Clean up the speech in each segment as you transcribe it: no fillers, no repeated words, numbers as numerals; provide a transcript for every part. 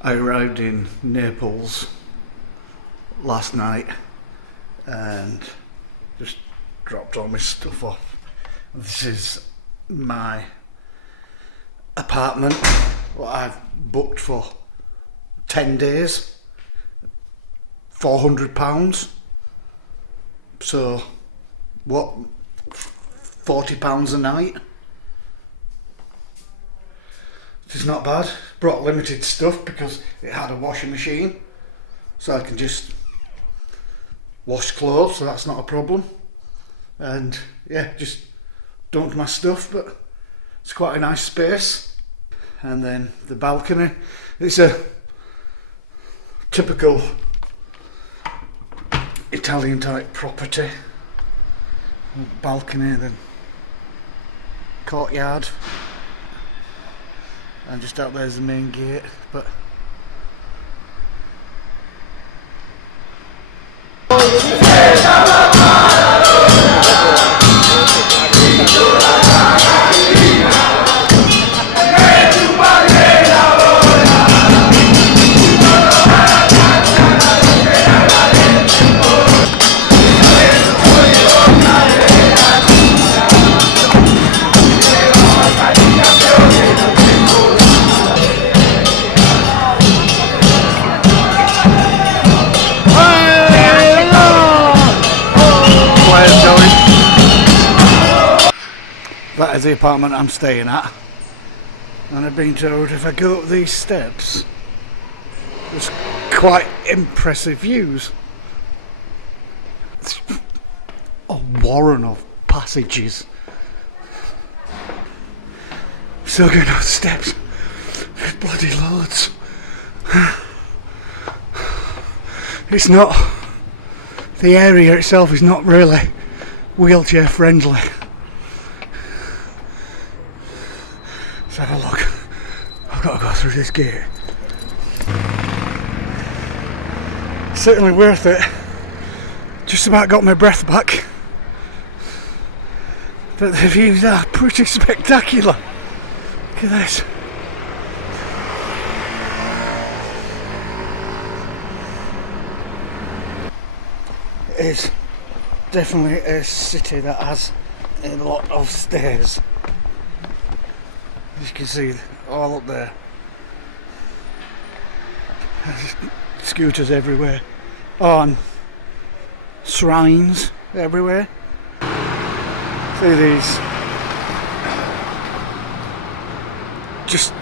I arrived in Naples last night and just dropped all my stuff off. This is my apartment, what I've booked for 10 days, £400. So, what, £40 a night? It's not bad. Brought limited stuff because it had a washing machine, so I can just wash clothes, so that's not a problem. And yeah, just dumped my stuff, but it's quite a nice space. And then the balcony, it's a typical Italian type property. Balcony, then courtyard, and just out there's the main gate. But that is the apartment I'm staying at, and I've been told if I go up these steps there's quite impressive views. It's a warren of passages. Still going up the steps. There's bloody loads. It's not, the area itself is not really wheelchair friendly. Let's have a look. I've got to go through this gate. Certainly worth it. Just about got my breath back. But the views are pretty spectacular. Look at this. It is definitely a city that has a lot of stairs. As you can see, all up there. There's scooters everywhere. Oh, and shrines everywhere. See these just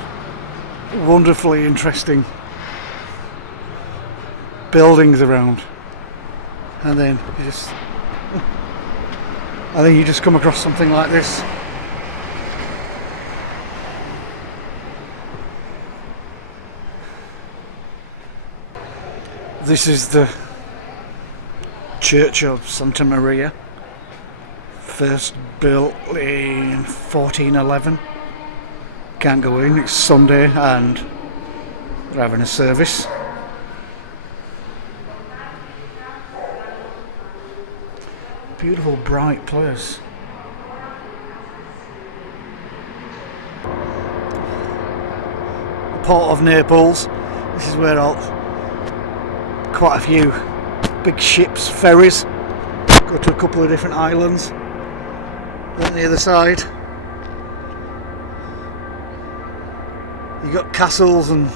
wonderfully interesting buildings around. And then you just come across something like this. This is the Church of Santa Maria, first built in 1411. Can't go in, it's Sunday and they're having a service. Beautiful bright place. The port of Naples, this is where quite a few big ships, ferries, go to a couple of different islands. Then the other side, you got castles and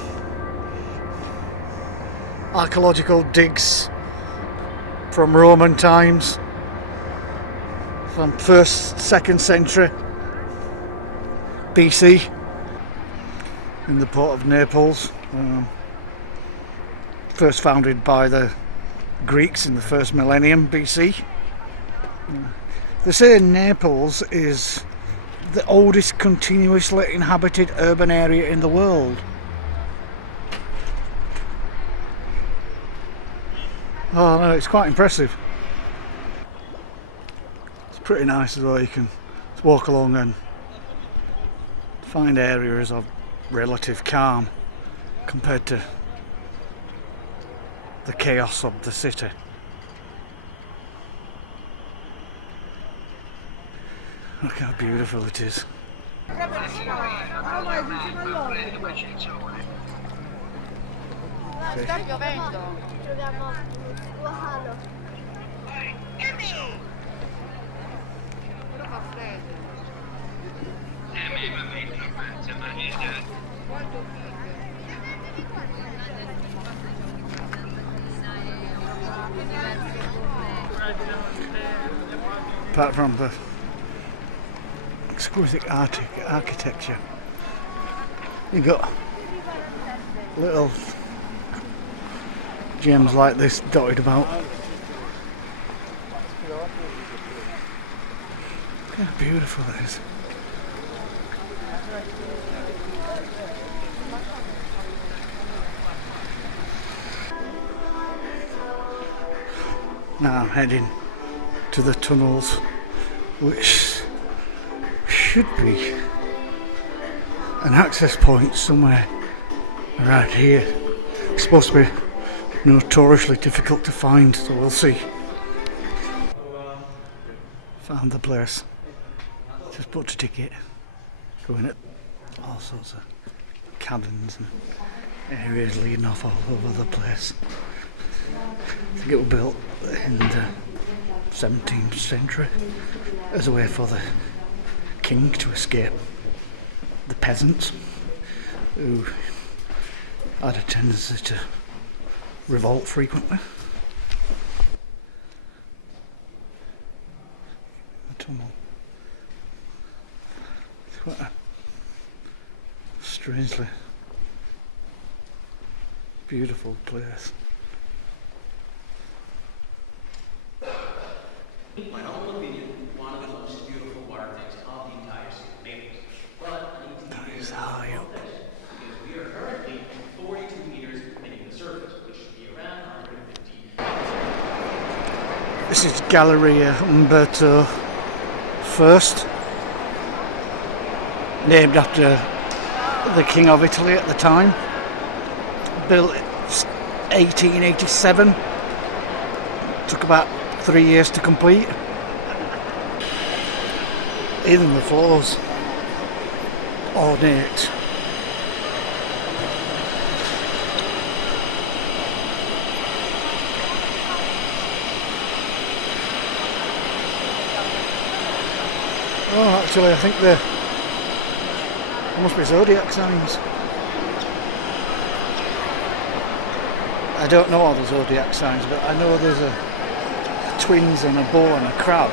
archaeological digs from Roman times, from 1st, 2nd century BC in the port of Naples. First founded by the Greeks in the 1st millennium BC. They say Naples is the oldest continuously inhabited urban area in the world. Oh no, it's quite impressive. It's pretty nice as well. You can just walk along and find areas of relative calm compared to the chaos of the city. Look how beautiful it is. Sta piovendo. Giochiamo a squalo. Però fa freddo. Quanto figo. Apart from the exquisite architecture, you got little gems like this dotted about. Look how beautiful it is. Now I'm heading to the tunnels, which should be an access point somewhere around here. It's supposed to be notoriously difficult to find, so we'll see. Found the place. Just booked a ticket. Going at all sorts of cabins and areas leading off all over the place. I think it was built in the 17th century as a way for the king to escape the peasants who had a tendency to revolt frequently. The tunnel. It's quite a strangely beautiful place. My humble opinion, one of the most beautiful water tanks of the entire city of Naples. But I need to That is high up. because we are currently 42 meters beneath the surface, which should be around 150. This is Galleria Umberto I, named after the King of Italy at the time. Built 1887. Took about 3 years to complete. Even the floors ornate. Oh, actually, I think there must be zodiac signs. I don't know all the zodiac signs, but I know there's a twins and a bull and a crab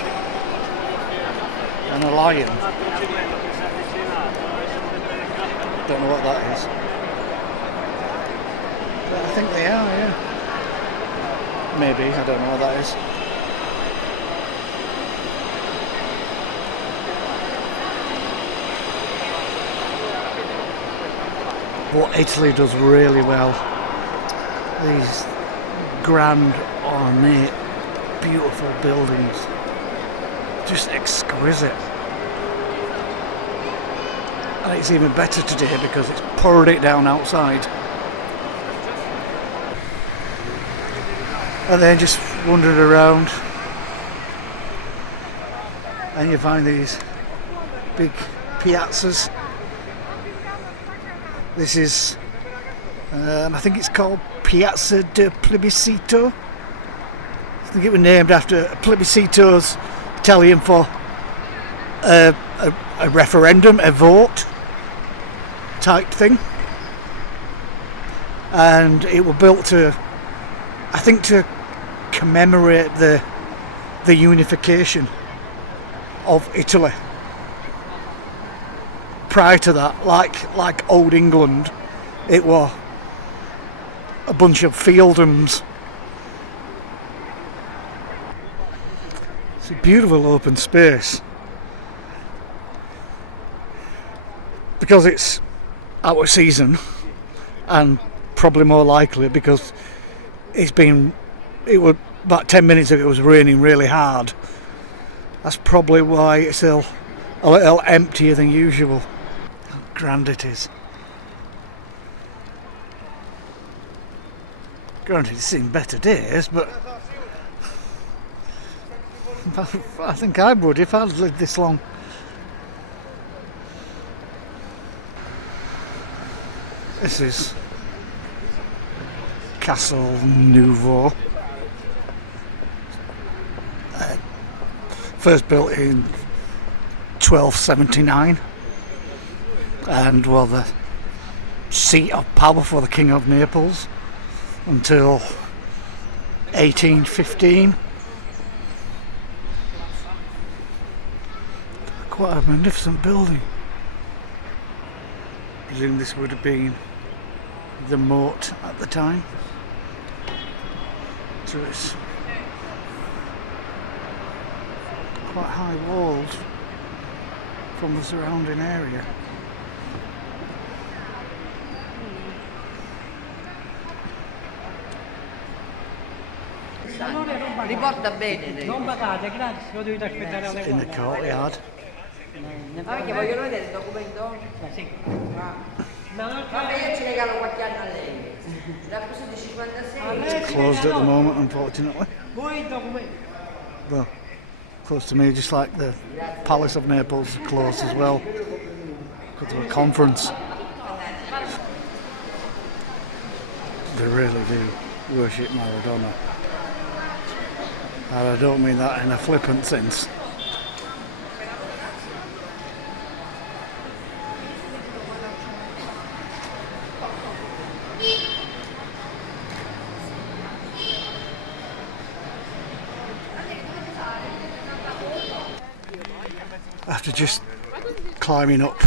and a lion. Don't know what that is. But I think they are, yeah. Maybe, I don't know what that is. What Italy does really well, these grand, ornate, beautiful buildings, just exquisite. And it's even better today because it's poured it down outside. And then just wandered around and you find these big piazzas. This is, I think it's called Piazza del Plebiscito. I think it was named after plebiscito's Italian for a referendum, a vote type thing. And it was built to, I think, to commemorate the unification of Italy. Prior to that, like old England, it was a bunch of fiefdoms. It's a beautiful open space because it's out of season, and probably more likely because it was about 10 minutes ago it was raining really hard. That's probably why it's a little emptier than usual. How grand it is. Granted, it's seen better days, but I think I would if I'd lived this long. This is Castle Nouveau. First built in 1279, and well, the seat of power for the King of Naples until 1815. Quite a magnificent building. I presume this would have been the moat at the time. So it's quite high walls from the surrounding area. Riporta bene. Non badate, grazie, lo dovete aspettare alle In the 4. courtyard. Ah, perché vogliono vedere il documento? Sì. Ah. Ma non Vabbè, io ci regalo qualche anno a lei. Da questo di 56. It's closed at the moment, unfortunately. voi il documento. Well, close to me, just like the Palace of Naples, closed as well. Go to a conference. They really do worship Maradona. And I don't mean that in a flippant sense. After just climbing up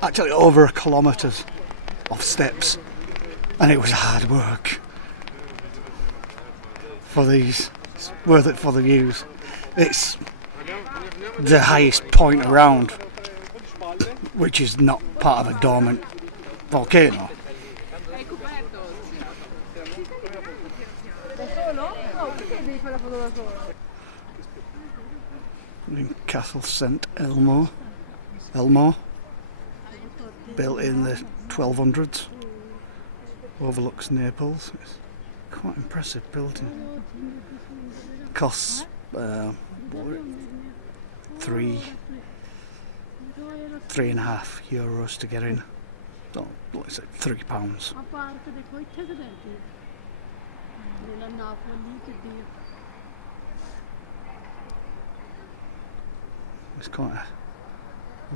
actually over a kilometre of steps, and it was hard work for these. It's worth it for the views. It's the highest point around, which is not part of a dormant volcano. In Castle St Elmo, built in the 1200s, overlooks Naples. It's quite impressive building. Costs €3.5 to get in. So, what's it, £3. A parte di quei presidenti della Napoli che Dio. It's quite a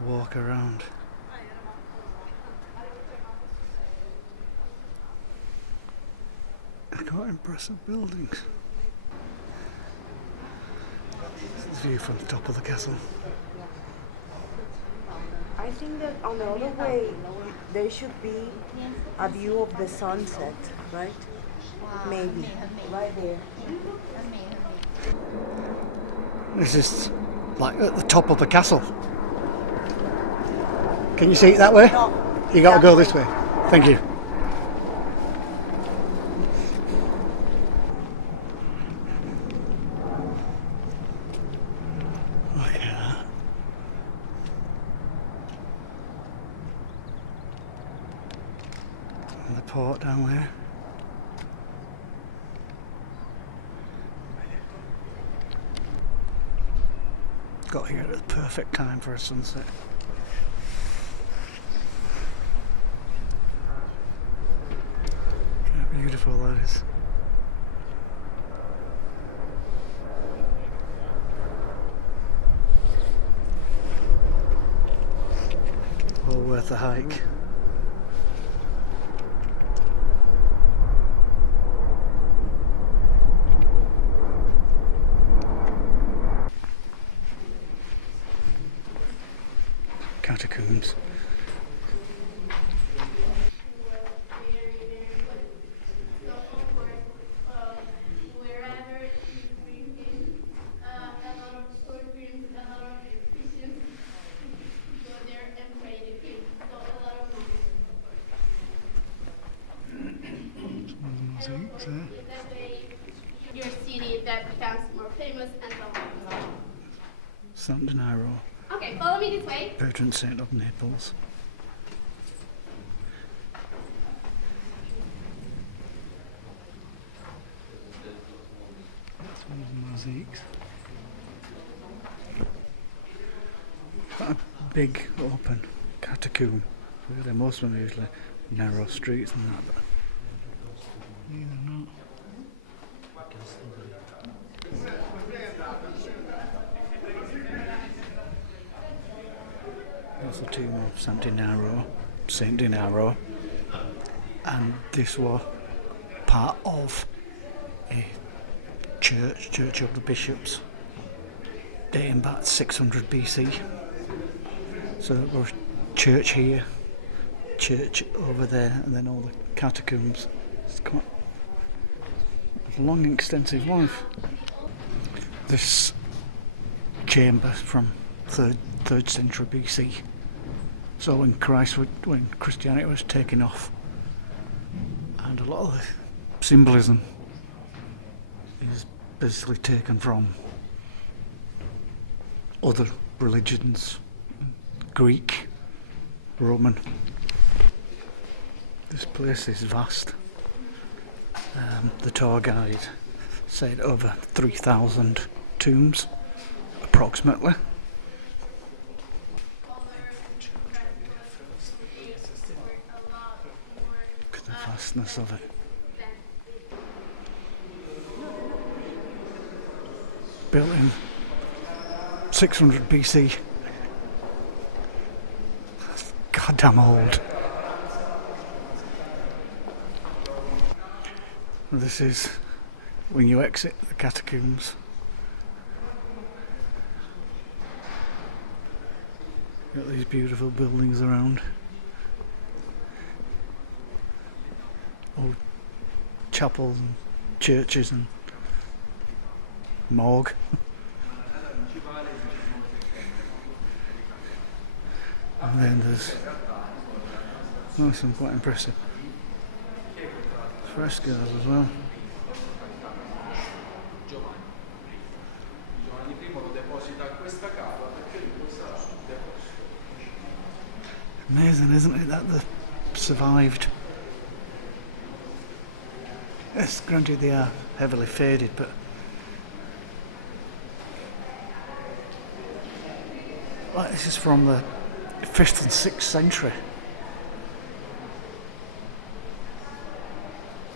walk around. Quite impressive buildings. This is the view from the top of the castle. I think that on the other way there should be a view of the sunset, right? Maybe. Right there. This is like at the top of the castle. Can you see it that way? No. You got to go this way. Thank you. Look at that. And the port down there. Got here at the perfect time for a sunset. How beautiful that is. Well worth the hike. Catacombs. Wherever you bring in a lot of scorpions, a lot of Christians go there and pray to him. So a lot of Mosaics there. that way your city that becomes more famous and so on. San Gennaro, Okay, follow me this way. patron saint of Naples. That's one of the mosaics. Quite a big open catacomb. Really, most of them are usually narrow streets and that. But Either not. That's the tomb of Saint Dinaro, and this was part of a church of the bishops, dating back 600 BC. So there was church here, church over there, and then all the catacombs. It's quite a long, extensive life. This chamber from third century BC. So when Christianity was taking off, and a lot of the symbolism is basically taken from other religions, Greek, Roman. This place is vast. The tour guide said over 3,000 tombs, approximately. Look at the vastness of it. Built in 600 BC. That's goddamn old. This is when you exit the catacombs. Got these beautiful buildings around. Old chapels and churches and morgue. And then there's some quite impressive frescoes as well. Amazing, isn't it, that they've survived? Yes, granted they are heavily faded, but like this is from the 5th and 6th century.